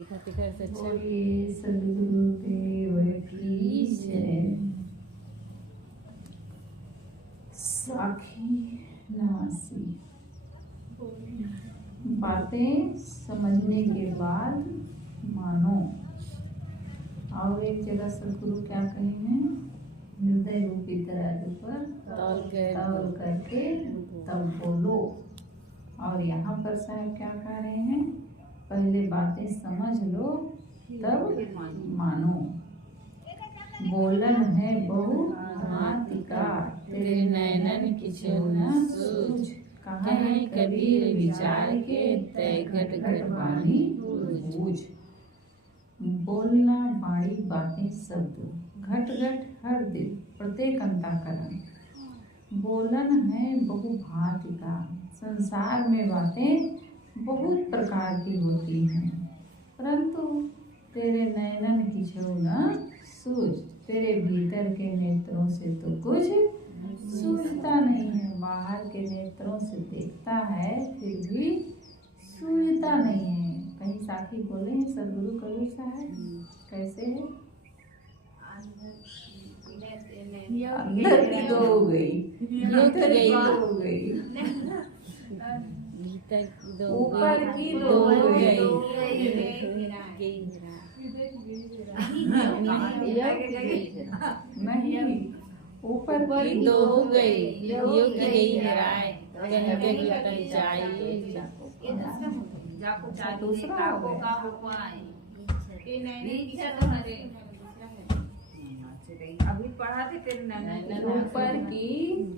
बोलिए सद्गुरु देव की जय। साखी नवासी। बातें समझने के बाद मानो। और एक जगह सद्गुरु क्या कहे हैं, हृदय रूपी तराजू पर तौल करके तब बोलो। और यहाँ पर साहब क्या कह रहे हैं, पहले बातें समझ लो तब मानो। बोलन है बहु भांति का, तेरे नैनन किछो न सूझ। कहे कबीर विचार के, तय घट घट वाणी बूझ। बोलना बाणी बातें शब्द, घट घट हर दिल प्रत्येक अंतःकरण। बोलन है बहु भांति का, संसार में बातें बहुत प्रकार की होती हैं, परंतु तेरे नयनन किछो न सूझ। तेरे भीतर के नेत्रों से तो कुछ सूझता नहीं है। बाहर के नेत्रों से देखता है फिर भी सूझता नहीं है। कहीं साथी बोले हैं सद्गुरु कबीर साहब, कैसे है, अंदर की दो हो गई, भीतर की दो हो गई, ऊपर की दो हो गई, नहीं ऊपर की दो हो गई, यो की गई हेराए, दूसरा हो अभी पढ़ा थे तेरे नैनन। ऊपर की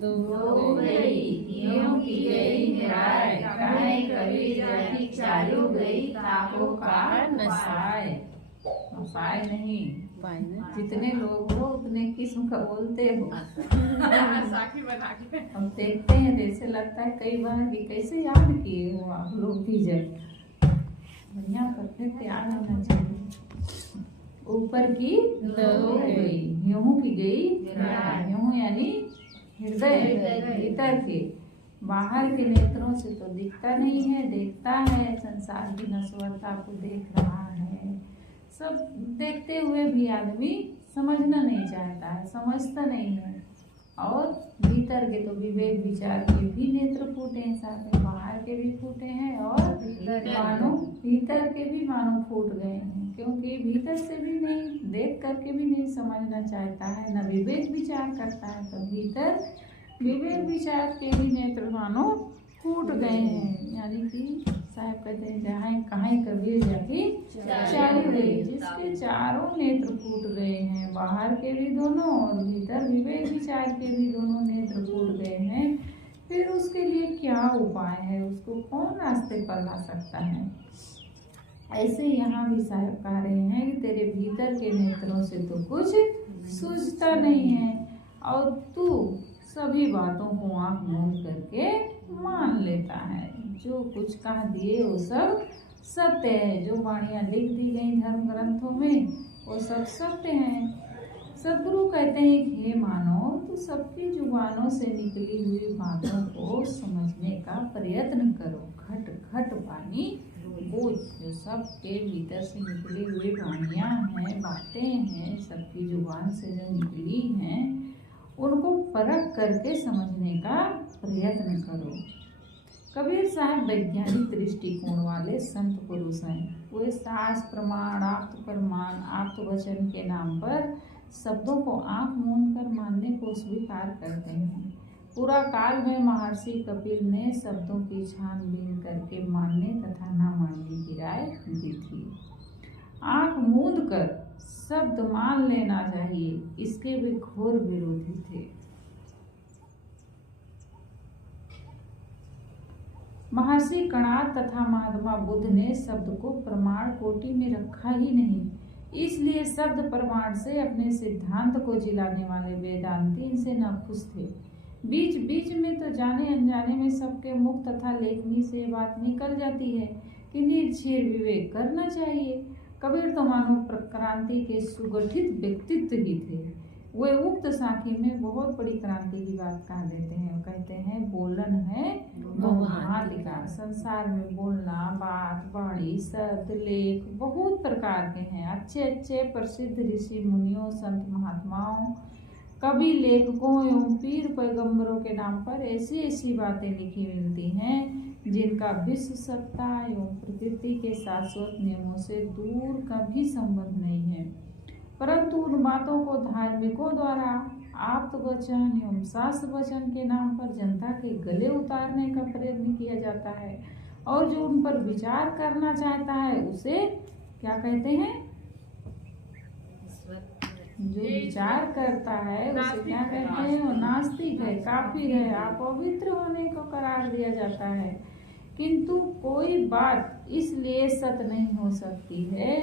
दो हो गई, यों की गई हेराए, कहे कबीर रही चालू गई, ताको का नसाए। नसाए नहीं, जितने लोग हो उतने किस्म का बोलते हो। हम देखते हैं जैसे लगता है कई बार भी कैसे याद किए हो आप लोग भी, जब बढ़िया परफेक्ट याद होना चाहिए। ऊपर की दो हो गई, यूं की गई, यूं यानी हृदय भीतर के। बाहर के नेत्रों से तो दिखता नहीं है, देखता है संसार की नश्वरता को देख रहा है। सब देखते हुए भी आदमी समझना नहीं चाहता है, समझता नहीं है। और भीतर के तो विवेक विचार के भी नेत्र फूटे हैं, साथ में बाहर के भी फूटे हैं और मानो भीतर के भी मानो फूट गए हैं। क्योंकि भीतर से भी नहीं, देख करके भी नहीं समझना चाहता है, न विवेक विचार करता है, तो भीतर विवेक विचार के भी नेत्र मानो फूट गए हैं। यानी कि साहब कहते हैं जहाँ कहाँ कबीर जाके चालू गई, जिसके चारों नेत्र फूट गए हैं, बाहर के भी दोनों और भीतर विवेक विचार के भी दोनों नेत्र फूट गए हैं, फिर उसके लिए क्या उपाय है, उसको कौन रास्ते पर ला सकता है। ऐसे यहाँ भी साहब कह रहे हैं कि तेरे भीतर के नेत्रों से तो कुछ सूझता नहीं है, और तू सभी बातों को आंख मूंद करके मान लेता है। जो कुछ कह दिए वो सब सत्य है, जो वाणियाँ लिख दी गई धर्म ग्रंथों में वो सब सत्य हैं। सद्गुरु कहते हैं कि हे मानव, तू सबकी जुबानों से निकली हुई बातों को समझने का प्रयत्न करो। घट घट वाणी बूझ। जो सबके भीतर से निकली हुई वाणियाँ हैं, बातें हैं, सबकी जुबान से जो निकली हैं उनको परख करके समझने का प्रयत्न करो। कबीर साहब वैज्ञानिक दृष्टिकोण वाले संत पुरुष हैं। वे शास्त्र प्रमाण, आप्त प्रमाण, आप्त वचन के नाम पर शब्दों को आंख मूंद कर मानने को स्वीकार करते हैं। पूरा काल में महर्षि कपिल ने शब्दों की छानबीन करके मानने तथा न मानने की राय दी थी। आंख मूंद कर शब्द मान लेना चाहिए, इसके वे घोर विरोधी थे। महर्षि कणाद तथा महात्मा बुद्ध ने शब्द को प्रमाण कोटि में रखा ही नहीं, इसलिए शब्द प्रमाण से अपने सिद्धांत को जिलाने वाले वेदांती इनसे नाखुश थे। बीच बीच में तो जाने अनजाने में सबके मुख तथा लेखनी से बात निकल जाती है कि निर्छीर विवेक करना चाहिए। कबीर तो मानो क्रांति के सुगठित व्यक्तित्व ही थे। वे उक्त साखी में बहुत बड़ी क्रांति की बात कह देते हैं। कहते हैं बोलन है बहुभांति का। संसार में बोलना, बात, वाणी, शब्द, लेख बहुत प्रकार के हैं। अच्छे अच्छे प्रसिद्ध ऋषि मुनियों, संत महात्माओं, कवि, लेखकों एवं पीर पैगंबरों के नाम पर ऐसी ऐसी बातें लिखी मिलती हैं जिनका विश्व सत्ता एवं प्रकृति के शाश्वत नियमों से दूर कभी संबंध नहीं है, परंतु उन बातों को धार्मिकों द्वारा आप्त वचन एवं शास्त्र वचन के नाम पर जनता के गले उतारने का प्रयत्न किया जाता है, और जो उन पर विचार करना चाहता है उसे क्या कहते हैं? जो विचार करता है उसे क्या कहते हैं? वो नास्तिक है, काफिर है, अपवित्र होने को करार दिया जाता है। किंतु कोई बात इसलिए सत्य नहीं हो सकती है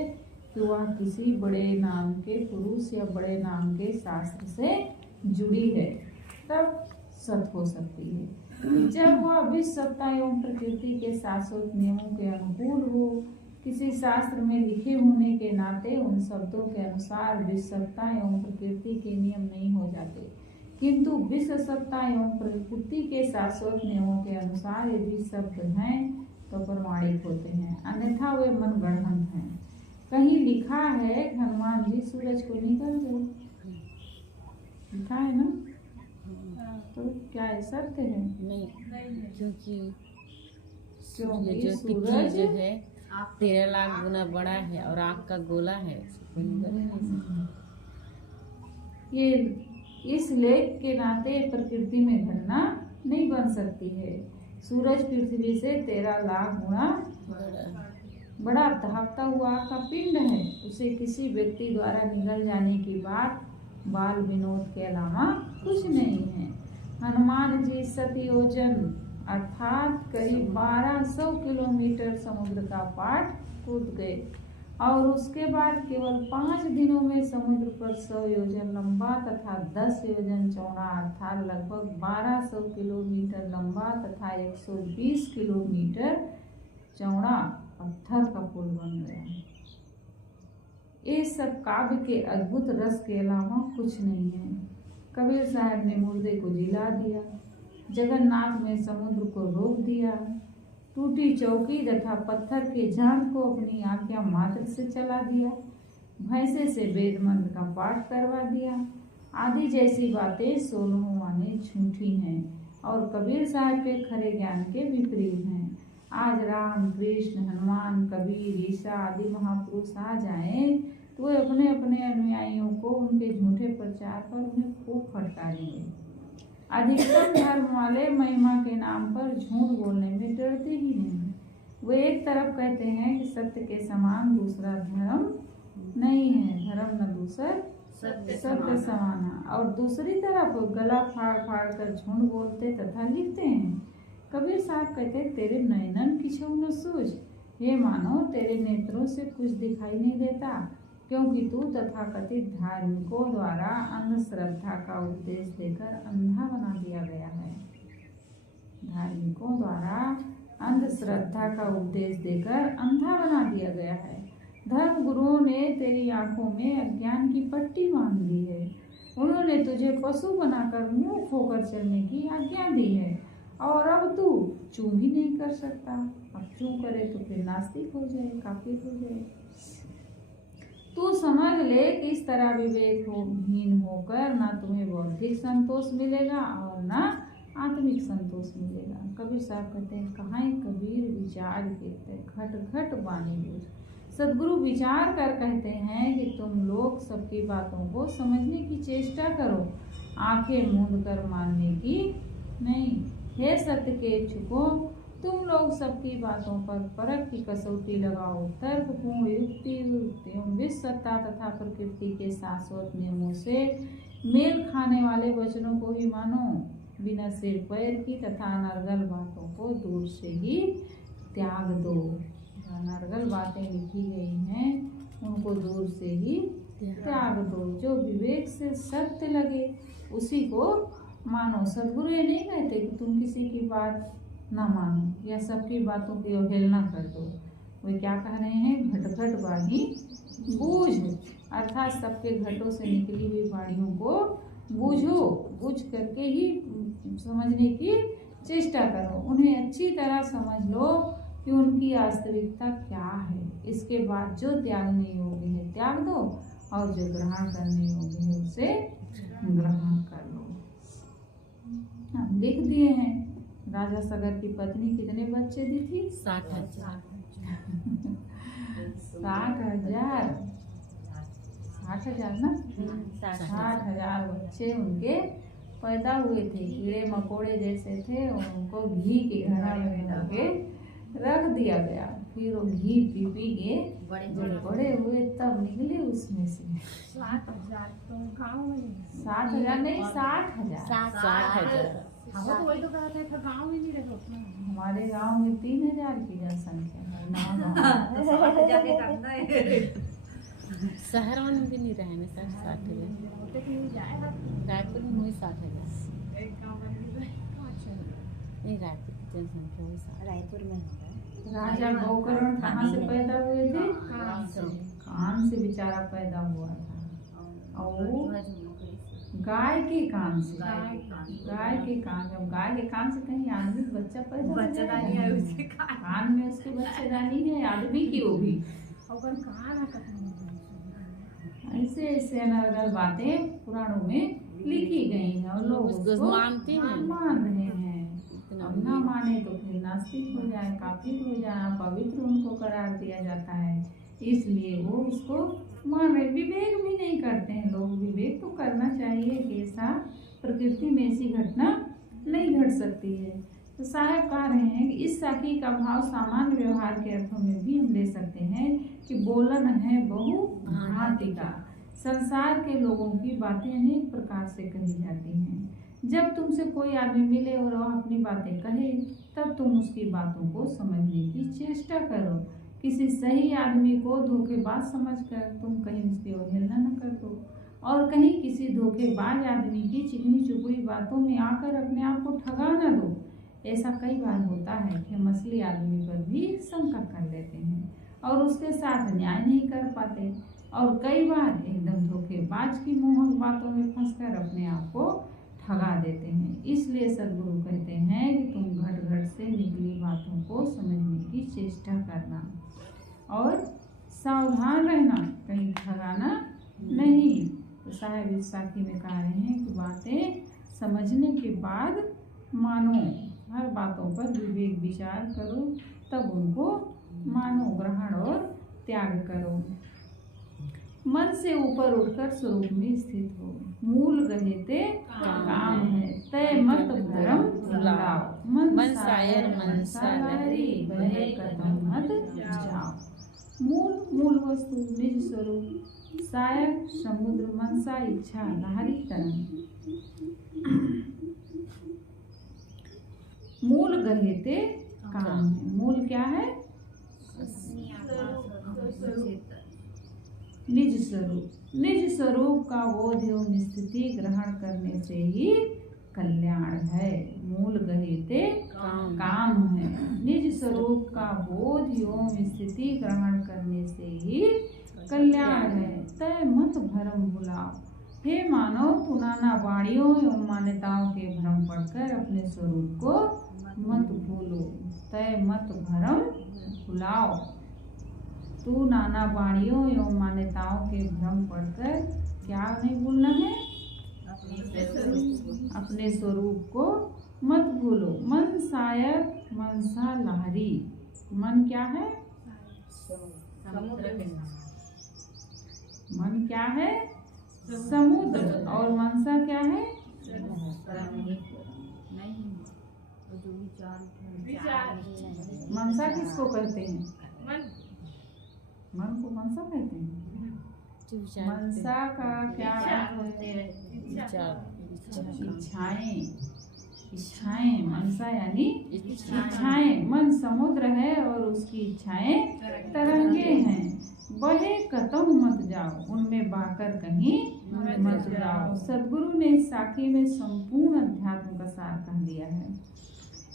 कि वह किसी बड़े नाम के पुरुष या बड़े नाम के शास्त्र से जुड़ी है, तब सत्य हो सकती है। जब वह विश्व सत्ता एवं प्रकृति के शाश्वत नियमों के अनुकूल हो, किसी शास्त्र में लिखे होने के नाते उन शब्दों के अनुसार विश्व सत्ता एवं प्रकृति के नियम नहीं हो जाते, किंतु विश्व सत्ता एवं प्रकृति के शाश्वत नियमों के अनुसार यदि शब्द हैं तो प्रमाणिक होते हैं, अन्यथा वे मनगढ़ंत हैं। कहीं लिखा है हनुमान जी सूरज को निकल गए, लिखा है ना? तो क्या है, सत्य है? नहीं, क्योंकि क्योंकि जो सूरज पृथ्वी जो है 13 लाख गुना बड़ा है और आग का गोला है। ये इस लेख के नाते प्रकृति में घटना नहीं बन सकती है। सूरज पृथ्वी से 13 लाख गुना बड़ा दहकता हुआ का पिंड है। उसे किसी व्यक्ति द्वारा निगल जाने की बात बाल विनोद के अलावा कुछ नहीं है। हनुमान जी 7 योजन अर्थात करीब 1200 किलोमीटर समुद्र का पाट कूद गए और उसके बाद केवल 5 दिनों में समुद्र पर 100 योजन लंबा तथा 10 योजन चौड़ा अर्थात लगभग 1200 किलोमीटर लंबा तथा 120 किलोमीटर चौड़ा पत्थर का पुल बन गया। ये सब काव्य के अद्भुत रस के अलावा कुछ नहीं है। कबीर साहब ने मुर्दे को जिला दिया, जगन्नाथ में समुद्र को रोक दिया, टूटी चौकी तथा पत्थर के झांझ को अपनी आज्ञा मात्र से चला दिया, भैंसे से वेद मंत्र का पाठ करवा दिया आदि जैसी बातें 16 माने झूठी हैं और कबीर साहब के खरे ज्ञान के विपरीत हैं। आज राम, कृष्ण, हनुमान, कबीर, ईसा आदि महापुरुष आ जाएं तो वे अपने अपने अनुयायियों को उनके झूठे प्रचार पर उन्हें खूब फटकारेंगे। अधिकतम धर्म वाले महिमा के नाम पर झूठ बोलने में डरते ही नहीं। वे एक तरफ कहते हैं कि सत्य के समान दूसरा धर्म नहीं है, धर्म न दूसर सत्य समाना, और दूसरी तरफ गला फाड़ फाड़ कर झूठ बोलते तथा लिखते हैं। कबीर साहब कहते तेरे नयनन किछो न सूझ, हे मानो तेरे नेत्रों से कुछ दिखाई नहीं देता, क्योंकि तू तथाकथित धार्मिकों द्वारा अंधश्रद्धा का उपदेश देकर अंधा बना दिया गया है। धार्मिकों द्वारा अंधश्रद्धा का उपदेश देकर अंधा बना दिया गया है। धर्म गुरुओं ने तेरी आंखों में अज्ञान की पट्टी बांध दी है। उन्होंने तुझे पशु बनाकर मुंह खोकर चलने की आज्ञा दी है और अब तू चूं भी नहीं कर सकता। अब चूं करे तो फिर नास्तिक हो जाए, काफिर हो जाए। तू समझ ले कि इस तरह विवेकहीन होकर ना तुम्हें बौद्धिक संतोष मिलेगा और ना आत्मिक संतोष मिलेगा। कबीर साहब कहते हैं कहाँ कबीर विचार के घट घट बानी बोझ। सदगुरु विचार कर कहते हैं कि तुम लोग सबकी बातों को समझने की चेष्टा करो, आंखें मूंद कर मानने की नहीं। हे सत्य के इच्छुकों, तुम लोग सबकी बातों पर परख की कसौटी लगाओ, तर्कपूर्ण युक्ति एवं विश्व सत्ता तथा प्रकृति के शाश्वत नियमों से मेल खाने वाले वचनों को ही मानो, बिना सिर पैर की तथा अनर्गल बातों को दूर से ही त्याग दो। अनर्गल बातें लिखी गई हैं उनको दूर से ही त्याग दो। जो विवेक से सत्य लगे उसी को मानो। सदगुरु ये नहीं कहते कि तुम किसी की बात ना मानो या सबकी बातों की अवहेलना कर दो। वे क्या कह रहे हैं, घट घट वाणी बूझ, अर्थात सबके घटों से निकली हुई वाणियों को बूझो, बूझ करके ही समझने की चेष्टा करो, उन्हें अच्छी तरह समझ लो कि उनकी वास्तविकता क्या है। इसके बाद जो त्यागने योग्य है त्याग दो और जो ग्रहण करने योग्य है उसे ग्रहण कर लो। हम लिख दिए हैं, राजा सगर की पत्नी कितने बच्चे दी थी? 60,000। 60,000 ना, 60,000 बच्चे उनके पैदा हुए थे। कीड़े मकोड़े जैसे थे, उनको घी के घड़ा में लगे रख दिया गया। फिर वो घी पी पी के जब बड़े हुए तब निकले उसमें से। 60,000 तो गाँव में 60,000 नहीं, 60,000। 60,000। तो वही तो कहा था गाँव में नहीं रहे उतना। हमारे गांव में 3,000 की जनसंख्या है। नवा गाँव। तो 60,000 के करना है। शहर में भी नहीं रहे ना सर, 60,000। होते कि नहीं जाएगा। रायपुर में हुई 60,000। एक गाँव में भी रहे। अच्छा। नहीं, रायपुर की जनसंख्या हुई 60,000। रायपुर में होगा। राजा गोकर्ण कहाँ से पैदा हुए थे? कान कान से बेचारा पैदा हुआ था, और गाय के कान से। गाय के कान, जब गाय के कान से कहीं आदमी बच्चा पैदा हो बच्चेदानी है जाएगा। उसके कान में उसके बच्चेदानी है, आदमी की वो भी। और कहाँ ऐसे ऐसे अनर्गल बातें पुराणों में लिखी गई हैं और लोग उसको मानते हैं। मान रहे हैं। अब ना माने तो फिर नास्तिक हो जाए, काफिर हो जाए, पवित्र उनको करार दिया जाता है। इसलिए वो उसको मान रहे, विवेक भी नहीं करते हैं लोग। विवेक तो करना चाहिए कि ऐसा प्रकृति में ऐसी घटना नहीं घट सकती है। तो साहब कह रहे हैं कि इस साखी का भाव सामान्य व्यवहार के अर्थों में भी हम ले सकते हैं कि बोलन है बहु भांति का। संसार के लोगों की बातें अनेक प्रकार से कही जाती हैं। जब तुमसे कोई आदमी मिले और वह अपनी बातें कहे, तब तुम उसकी बातों को समझने की चेष्टा करो। किसी सही आदमी को धोखेबाज समझकर तुम कहीं उसकी अवहेलना न कर दो, और कहीं किसी धोखेबाज आदमी की चिकनी चुपड़ी बातों में आकर अपने आप को ठगा न दो। ऐसा कई बार होता है कि हम असली आदमी पर भी शंका कर लेते हैं और उसके साथ न्याय नहीं कर पाते, और कई बार एकदम धोखेबाज की मोहक बातों में फंसकर अपने आप को ठगा देते हैं। इसलिए सद्गुरु कहते हैं कि तुम घट घट से निकली बातों को समझने की चेष्टा करना और सावधान रहना, कहीं ठगाना नहीं। तो साहब इस साखी में कह रहे हैं कि बातें समझने के बाद मानो, हर बातों पर विवेक विचार करो, तब उनको मानो, ग्रहण और त्याग करो। मन से ऊपर उठकर स्वरूप में स्थित हो। मूल गहेते काम है, तय मत भरम भुलाओ। मन सायर मनसा लहरी, बहे कदम मत जाओ। मूल वस्तु निज स्वरूप, सायर समुद्र, मनसा इच्छा, लहरी तरंग। मूल गहेते काम है। मूल क्या है? निज स्वरूप। निज स्वरूप का बोध एवं स्थिति ग्रहण करने से ही कल्याण है। मूल गहेते काम है। निज स्वरूप का बोध एवं स्थिति ग्रहण करने से ही कल्याण है। तय मत भरम भुलाओ। हे मानव, तू नाना वाणियों एवं मान्यताओं के भ्रम पड़कर अपने स्वरूप को मत भूलो। तय मत भरम भुलाओ। तू नाना वाणियों एवं मान्यताओं के भ्रम पड़कर क्या नहीं भूलना है? अपने स्वरूप को मत भूलो। मन सायर मनसा लहरी। मन क्या है? मन क्या है? समुद्र। और मनसा क्या है? मनसा किसको कहते हैं? मन को मनसा कहते हैं। मनसा का क्या है? इच्छाएं। इच्छाएं, मनसा यानी इच्छाएं। मन समुद्र है और उसकी इच्छाएं तरंगे हैं। बहे कतम मत जाओ, उनमें बहकर कहीं मत जाओ। सद्गुरु ने इस साखी में संपूर्ण अध्यात्म का सार कह दिया है।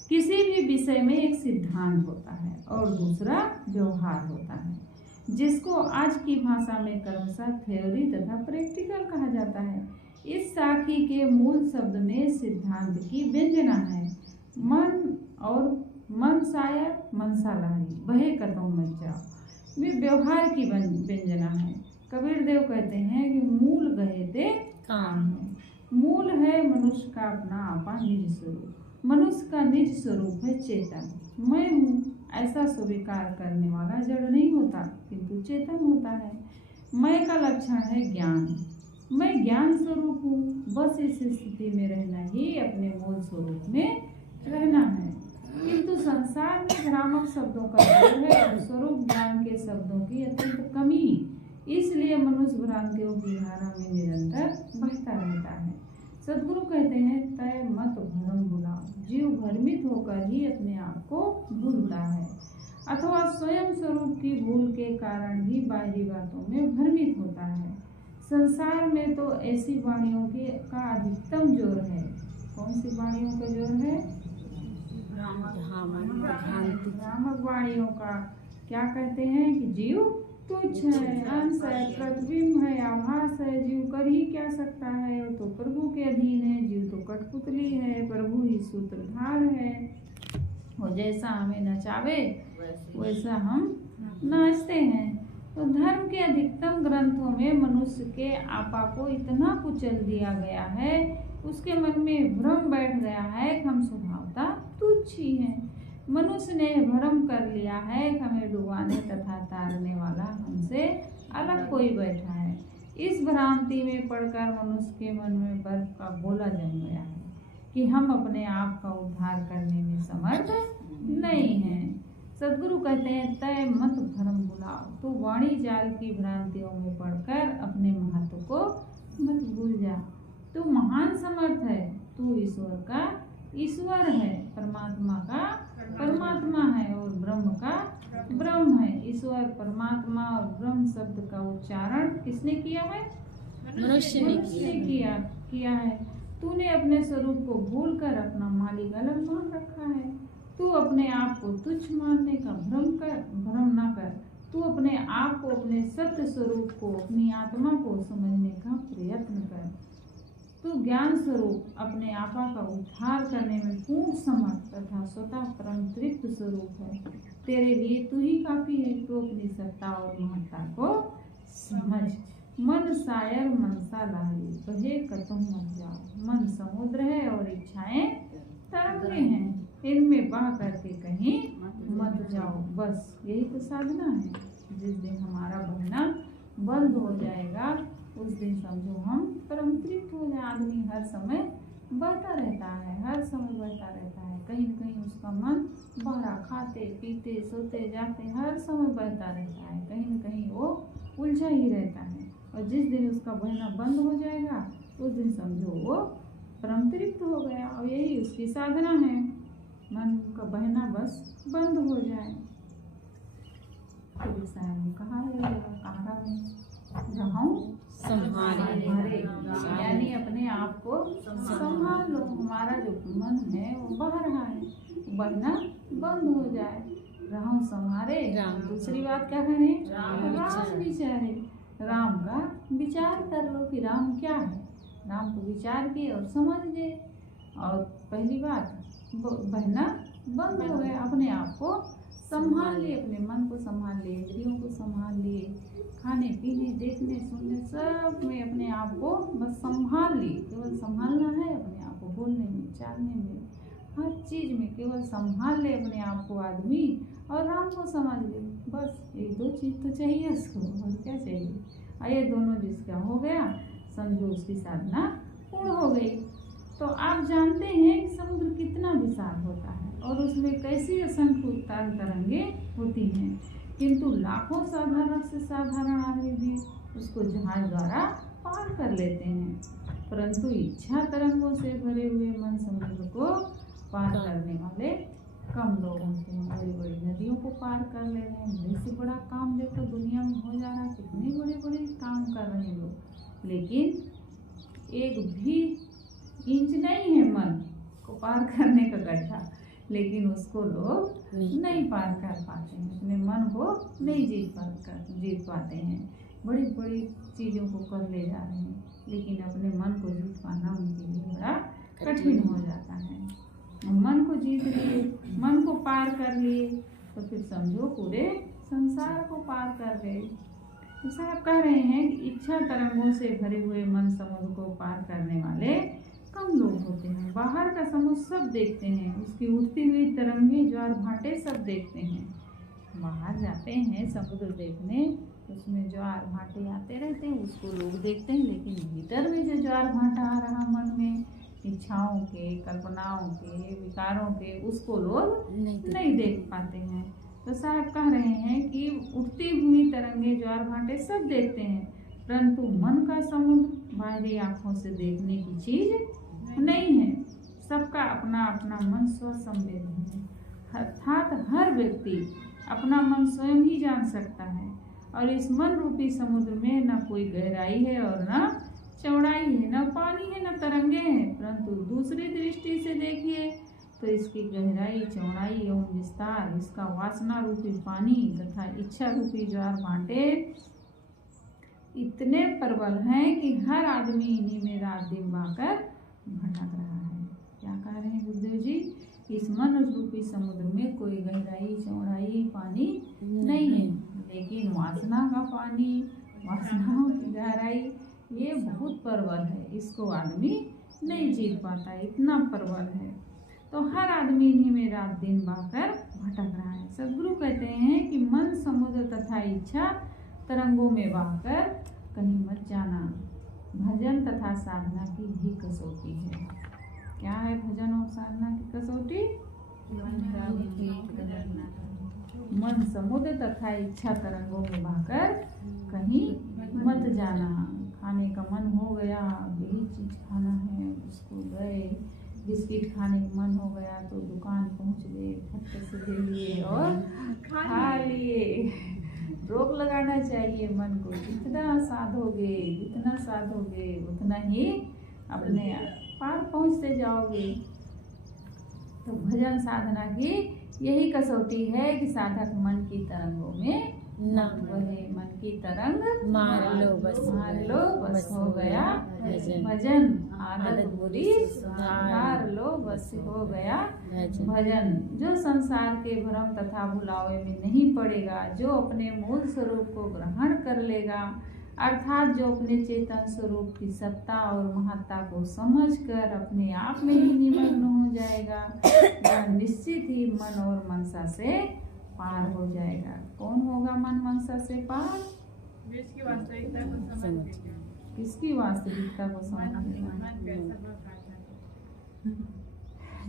किसी भी विषय में एक सिद्धांत होता है और दूसरा व्यवहार होता है, जिसको आज की भाषा में क्रमशः थ्योरी तथा प्रैक्टिकल कहा जाता है। इस साखी के मूल शब्द में सिद्धांत की व्यंजना है। मन और मन शायर मनसालाही बहे कतौ मत जाओ वे व्यवहार की व्यंजना है। कबीर देव कहते हैं कि मूल गए थे काम है। मूल है मनुष्य का अपना आपा निज स्वरूप। मनुष्य का निज स्वरूप है चेतन। मैं हूँ ऐसा स्वीकार करने वाला जड़ नहीं होता, किंतु चेतन होता है। मैं का लक्षण है ज्ञान। मैं ज्ञान स्वरूप हूँ। बस इस स्थिति में रहना ही अपने मूल स्वरूप में रहना है। किंतु संसार में भ्रामक शब्दों का जोर है और स्वरूप ज्ञान के शब्दों की अत्यंत कमी, इसलिए मनुष्य भ्रांतियों की धारा में निरंतर बहता रहता है। सदगुरु कहते हैं तय मत भ्रम भुलाओ। जीव भ्रमित होकर ही अपने आप को भूलता है, अथवा स्वयं स्वरूप की भूल के कारण ही बाहरी बातों में भ्रमित होता है। संसार में तो ऐसी वाणियों के का अधिकतम जोर है। कौन सी वाणियों का जोर है? भ्रामक वाणियों का। क्या कहते हैं कि जीव तुच्छ है, अंश है, प्रतिबिंब है, आभास है। जीव कर ही क्या सकता है? वो तो प्रभु के अधीन है। जीव तो कठपुतली है, प्रभु ही सूत्रधार है। वो जैसा हमें नचावे वैसा हम नाचते हैं। तो धर्म के अधिकतम ग्रंथों में मनुष्य के आपा को इतना कुचल दिया गया है, उसके मन में भ्रम बैठ गया है कि हम स्वभावतः तुच्छ ही हैं। मनुष्य ने भ्रम कर लिया है कि हमें डुबाने तथा तारने वाला हमसे अलग कोई बैठा है। इस भ्रांति में पड़कर मनुष्य के मन में बर्फ का गोला जम गया है कि हम अपने आप का उद्धार करने में समर्थ नहीं हैं। सदगुरु कहते हैं तय मत भ्रम भुलाओ। तो वाणी जाल की भ्रांतियों में पड़कर अपने महत्व को मत भूल जा। तू महान समर्थ है। तू ईश्वर का ईश्वर है, परमात्मा का परमात्मा है और ब्रह्म का ब्रह्म है। ईश्वर, परमात्मा और ब्रह्म शब्द का उच्चारण किसने किया है? मनुष्य ने किया है। तूने अपने स्वरूप को भूलकर अपना मालिक अलग मान रखा है। तू अपने आप को तुच्छ मानने का भ्रम न कर। तू अपने आप को, अपने सत्य स्वरूप को, अपनी आत्मा को समझने का प्रयत्न कर। तू ज्ञान स्वरूप अपने आपा का उद्धार करने में पूर्ण समर्थ तथा स्वतः परम तृप्त स्वरूप है। तेरे लिए तू ही काफी है। तू अपनी सत्ता और महत्ता को समझ। मन शायर मनसालाही बहे कतौ मत जाओ। मन समुद्र है और इच्छाएं तरंगे हैं, इनमें बह करके कहीं मत जाओ। बस यही तो साधना है। जिस दिन हमारा बहना बंद हो जाएगा उस दिन समझो हम परम तृप्त हो जाए। आदमी हर समय बहता रहता है, हर समय बहता रहता है। कहीं न कहीं उसका मन बहरा, खाते पीते सोते जाते हर समय बहता रहता है। कहीं न कहीं वो उलझा ही रहता है। और जिस दिन उसका बहना बंद हो जाएगा उस दिन समझो वो परम तृप्त हो गया। और यही उसकी साधना है, मन का बहना बस बंद हो जाए। तो कहा है कहारा में रहूं संभारे, यानी अपने आप को संभाल लो। हमारा जो मन है वो बह रहा है, बहना बंद हो जाए। रहूं संभारे। दूसरी बात क्या करें? राम विचारे। राम का विचार कर लो कि राम क्या है। राम को विचार किए और समझ गए। और पहली बात बहना बंद हो गया। अपने आप को संभाल लिए, अपने मन को संभाल लिए, इंद्रियों को संभाल लिए, खाने पीने देखने सुनने सब में अपने आप को बस संभाल लिए। केवल संभालना है अपने आप को, बोलने में चालने में हर चीज में केवल संभाल ले अपने आप को आदमी, और राम को समझ ले। बस ये दो चीज तो चाहिए उसको, और क्या चाहिए। और ये दोनों जिसका हो गया समझो उसकी साधना पूर्ण हो गई। तो आप जानते हैं कि समुद्र कितना विशाल होता है और उसमें कैसी असंख्य उतार तरंगे होती हैं, किंतु लाखों साधारण से साधारण आदमी भी उसको जहाज द्वारा पार कर लेते हैं। परंतु इच्छा तरंगों से भरे हुए मन समुद्र को पार करने वाले कम लोग होते हैं। बड़ी बड़ी नदियों को पार कर ले रहे हैं। बड़े से बड़ा काम देखो दुनिया में हो जा रहा है, कितने बड़े बड़े काम कर रहे हैं लोग, लेकिन एक भी इंच नहीं है मन को पार करने का गड्ढा। लेकिन उसको लोग नहीं पार कर पाते हैं, अपने मन को नहीं जीत पाते हैं। बड़ी बड़ी चीज़ों को कर ले जा रहे हैं, लेकिन अपने मन को जीत पाना उनके लिए बड़ा कठिन हो जाता है। मन को जीत लिए, मन को पार कर लिए, तो फिर समझो पूरे संसार को पार कर गए। तो साहब कह रहे हैं कि इच्छा तरंगों से भरे हुए मन समुद्र को पार करने वाले कम लोग होते हैं। बाहर का समुद्र सब देखते हैं, उसकी उठती हुई तरंगे, ज्वार भाटे सब देखते हैं। बाहर जाते हैं समुद्र देखने, उसमें ज्वार भाटे आते रहते हैं, उसको लोग देखते हैं, लेकिन भीतर में जो ज्वार भाटा आ रहा मन में, इच्छाओं के, कल्पनाओं के, विकारों के, उसको लोग नहीं देख पाते हैं। तो साहब कह रहे हैं कि उठती हुई तरंगे, ज्वार भाटे सब देखते हैं, परंतु मन का समुद्र बाहरी आंखों से देखने की चीज नहीं है। सबका अपना अपना मन स्वसंवेदी है, अर्थात हर व्यक्ति अपना मन स्वयं ही जान सकता है। और इस मन रूपी समुद्र में न कोई गहराई है और न चौड़ाई है, न पानी है, न तरंगे हैं, परंतु दूसरी दृष्टि से देखिए तो इसकी गहराई, चौड़ाई एवं विस्तार, इसका वासना रूपी पानी तथा इच्छा रूपी ज्वार भाटे इतने प्रबल हैं कि हर आदमी इन्हीं में रात दिन बहाकर भटक रहा है। क्या कह रहे हैं गुरुदेव जी? इस मन रूपी समुद्र में कोई गहराई, चौड़ाई, पानी नहीं है, लेकिन वासना का पानी, वासनाओं की गहराई, ये बहुत प्रबल है, इसको आदमी नहीं जीत पाता, इतना प्रबल है। तो हर आदमी इन्हीं में रात दिन बहाकर भटक रहा है। सदगुरु कहते हैं कि मन समुद्र तथा इच्छा तरंगों में बहाकर कहीं मत जाना। भजन तथा साधना की भी कसौटी है। क्या है भजन और साधना की कसौटी? मन समुद्र तथा इच्छा तरंगों में बहाकर कहीं मत जाना। खाने का मन हो गया, यही चीज खाना है, उसको गए, बिस्किट खाने का मन हो गया तो दुकान पहुंच गए, फट से ले लिए और खा लिए। रोक लगाना चाहिए मन को, जितना साधोगे, जितना साधोगे उतना ही अपने पार पहुंचते जाओगे। तो भजन साधना की यही कसौटी है कि साधक मन की तरंगों में न बहे। मन की तरंग मार लो बस हो गया भजन। आदत बुरी सुधार लो बस हो गया भजन। जो संसार के भ्रम तथा भुलावे में नहीं पड़ेगा, जो अपने मूल स्वरूप को ग्रहण कर लेगा, अर्थात जो अपने चेतन स्वरूप की सत्ता और महत्ता को समझकर अपने आप में ही निमग्न हो जाएगा, वह निश्चित ही मन और मनसा से पार हो जाएगा। कौन होगा मन मनसा से पार? जिसकी वास्तविकता को समझ लेगा। किसकी वास्तविकता को समझ लेगा?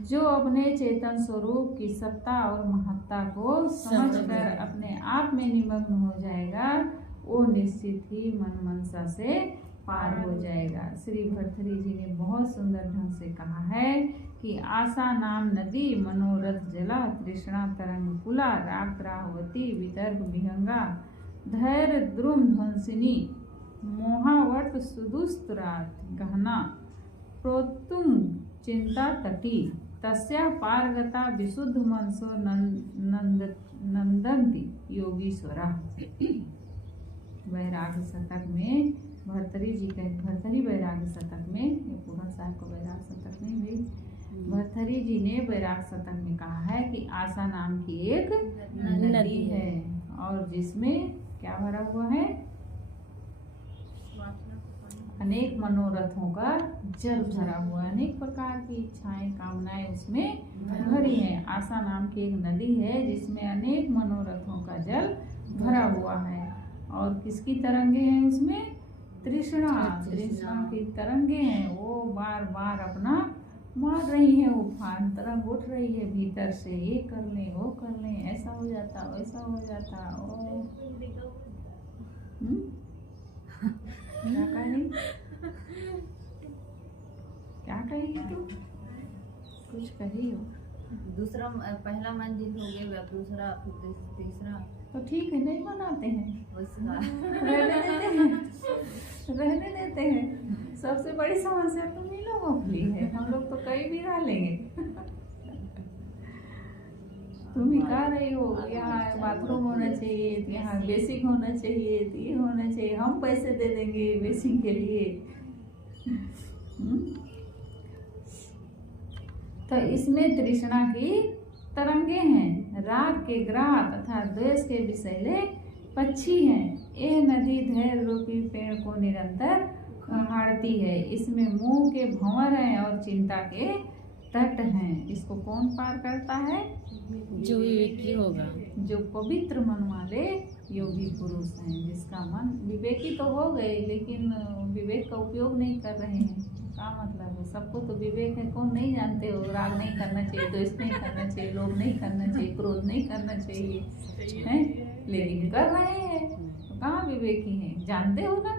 जो अपने चेतन स्वरूप की सत्ता और महत्ता को समझकर अपने आप में निमग्न हो जाएगा, वो निश्चित ही मन मनसा से पार हो जाएगा। श्री भर्तृहरि जी ने बहुत सुंदर ढंग से कहा है कि आशा नाम नदी, मनोरथ जला, तृष्णा तरंग कुला, राग राहवती, विदर्भ विहंगा, धैर्य द्रुम ध्वंसिनी, मोहावट सुदुस्तरात गहना, प्रोत्तुंग चिंता तटी, तस्या पारगता विशुद्ध मनसो नंदंती योगीश्वरा। वैराग्य शतक में भर्तृहरि जी के भर्तृहरि वैराग्य शतक में, ये पूर्ण साहब को वैराग्य शतक नहीं भाई, भर्तृहरि जी ने वैराग्य शतक में कहा है कि आशा नाम की एक नदी है और जिसमें क्या भरा हुआ है? अनेक मनोरथों का जल भरा हुआ है, अनेक प्रकार की इच्छाएं, कामनाएं उसमें भरी हैं। आशा नाम की एक नदी है जिसमें अनेक मनोरथों का जल भरा हुआ है। और किसकी तरंगे हैं उसमें? तृष्णा की तरंगे हैं। वो बार बार अपना मार रही है, उफान तरंग उठ रही है भीतर से, ये कर लें, वो कर लें, ऐसा हो जाता, वैसा हो जाता। क्या कहेगी तू? कुछ कही हो? दूसरा पहला मंजिल हो गया, दूसरा, फिर तीसरा। तो ठीक है, नहीं बनाते हैं, रहने देते हैं। सबसे बड़ी समस्या तुम ही लोगों की है, हम लोग तो कहीं भी रह लेंगे। तुम ही कह रही हो यहाँ बाथरूम होना चाहिए, यहाँ बेसिक होना चाहिए, तो ये होना चाहिए, हम पैसे दे देंगे बेसिक के लिए। तो इसमें तृष्णा की तरंगे हैं, राग के ग्राह तथा द्वेष के विषैले पक्षी हैं। ये नदी धैर्य रूपी पेड़ को निरंतर हारती है। इसमें मोह के भंवर हैं और चिंता के तट हैं। इसको कौन पार करता है? जो विवेकी होगा, जो पवित्र मन वाले योगी पुरुष हैं, जिसका मन विवेकी तो हो गए लेकिन विवेक का उपयोग नहीं कर रहे हैं। क्या मतलब है? सबको तो विवेक है, कौन नहीं जानते हो? राग नहीं करना चाहिए, द्वेष नहीं करना चाहिए, लोभ नहीं करना चाहिए, क्रोध नहीं करना चाहिए, हैं? लेकिन कर रहे हैं तो कहाँ विवेकी हैं? जानते हो ना,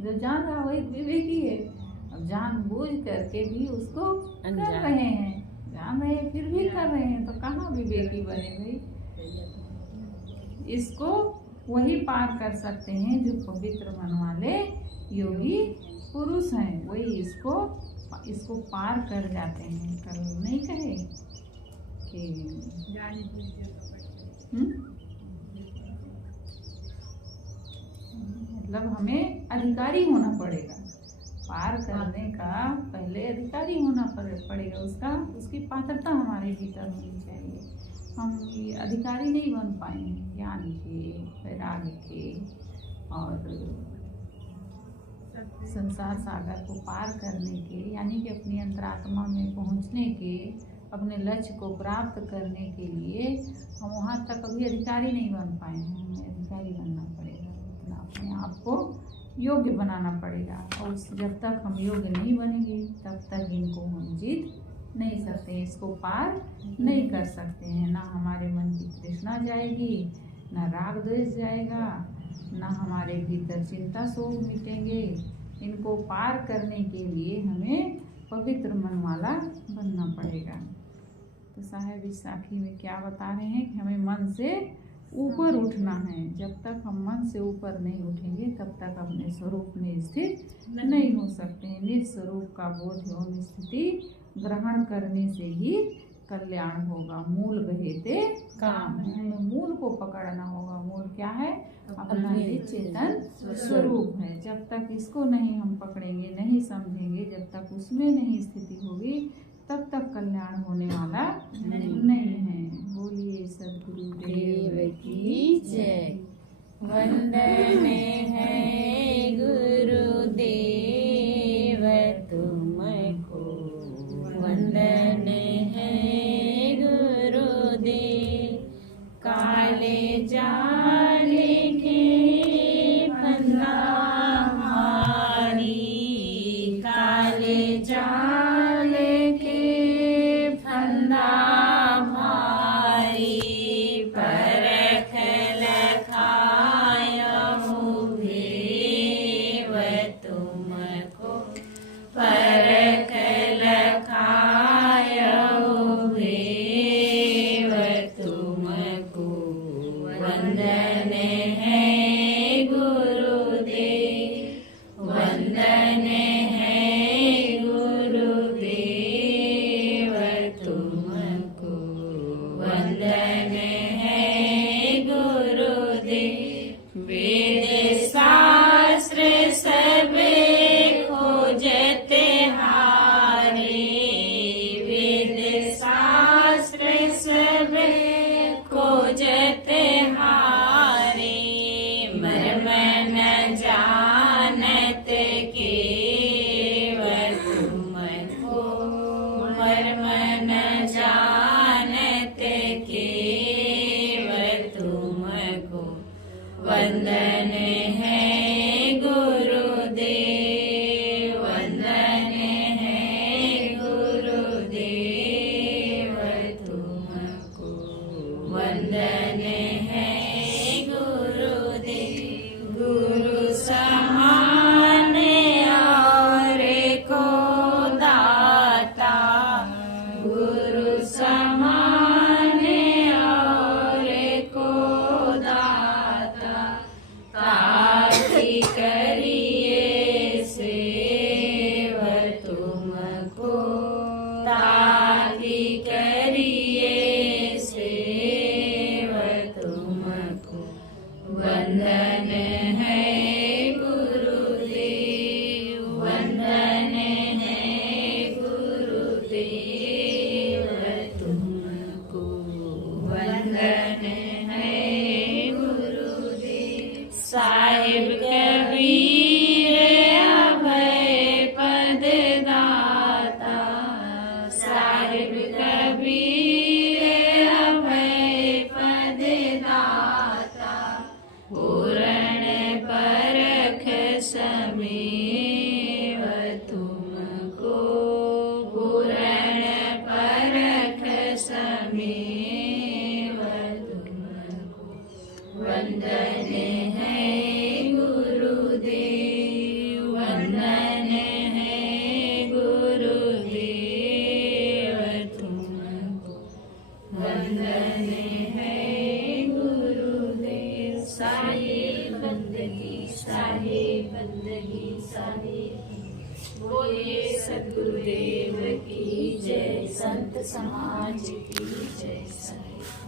जो जान रहा वही विवेकी है। अब जान बूझ करके भी उसको कर रहे हैं, जान रहे हैं फिर भी कर रहे हैं, तो कहाँ विवेकी बने भाई? इसको वही पार कर सकते हैं जो पवित्र मन वाले योगी पुरुष हैं, वही इसको पार कर जाते हैं। कल नहीं कहे कि मतलब हमें अधिकारी होना पड़ेगा, पार करने का पहले अधिकारी होना पड़ेगा, उसकी पात्रता हमारे भीतर होनी चाहिए। हम ये अधिकारी नहीं बन पाएंगे ज्ञान के, वैराग्य के और संसार सागर को पार करने के, यानी कि अपनी अंतरात्मा में पहुंचने के, अपने लक्ष्य को प्राप्त करने के लिए हम वहाँ तक अभी अधिकारी नहीं बन पाए हैं। हमें अधिकारी बनना पड़ेगा, मतलब अपने आप को योग्य बनाना पड़ेगा। और जब तक हम योग्य नहीं बनेंगे तब तक इनको हम जीत नहीं सकते, इसको पार नहीं कर सकते हैं। ना हमारे मन की तृष्णा जाएगी, ना राग द्वेष जाएगा, ना हमारे भीतर चिंता शोक मिटेंगे। इनको पार करने के लिए हमें पवित्र मन वाला बनना पड़ेगा। तो साहेब इस साखी में क्या बता रहे हैं कि हमें मन से ऊपर उठना है। जब तक हम मन से ऊपर नहीं उठेंगे तब तक अपने स्वरूप में स्थित नहीं हो सकते हैं। निस्वरूप का बोध एवं स्थिति ग्रहण करने से ही कल्याण होगा। मूल गहेते काम है, हमें मूल को पकड़ना होगा। मूल क्या है? अपना ही चेतन स्वरूप है। जब तक इसको नहीं हम पकड़ेंगे, नहीं समझेंगे, जब तक उसमें नहीं स्थिति होगी तब तक कल्याण होने वाला नहीं है। बोलिए सद्गुरु देव की जय। वंदन है गुरुदेव तुमको, वंदन है गुरुदेव। काले जाले के फंदा मारी, काले जाले के फंदा मारी, परख लखाया भेव तुमको, परख लखाया भेव तुमको। वंदन है गुरुदेव, वंदन है गुरुदेव तुमको, वंदन है गुरुदेव। वेद शास्त्र सब खोजते हारे, वेद शास्त्र सब खोजते हारे। मर्म न जानत केवल तुमको, मर्म न जानत केवल तुमको। वंदन है गुरुदेव, वंदन है गुरुदेव तुमको, वंदन है गुरुदेव। गुरु समान और को दाता, गुरु समान और को दाता। ताकि करिए सेव तुमको, ताकि करिए सेव समेव तुमको पूरण परख समेव तुमको वंदन है गुरुदेव वंदन है गुरुदेव तुमको वंदन है गुरुदेव साहिब बंदगी साहिब बंदगी साहिब बोलिए सद्गुरुदेव की जय संत समाज की जय साहिब।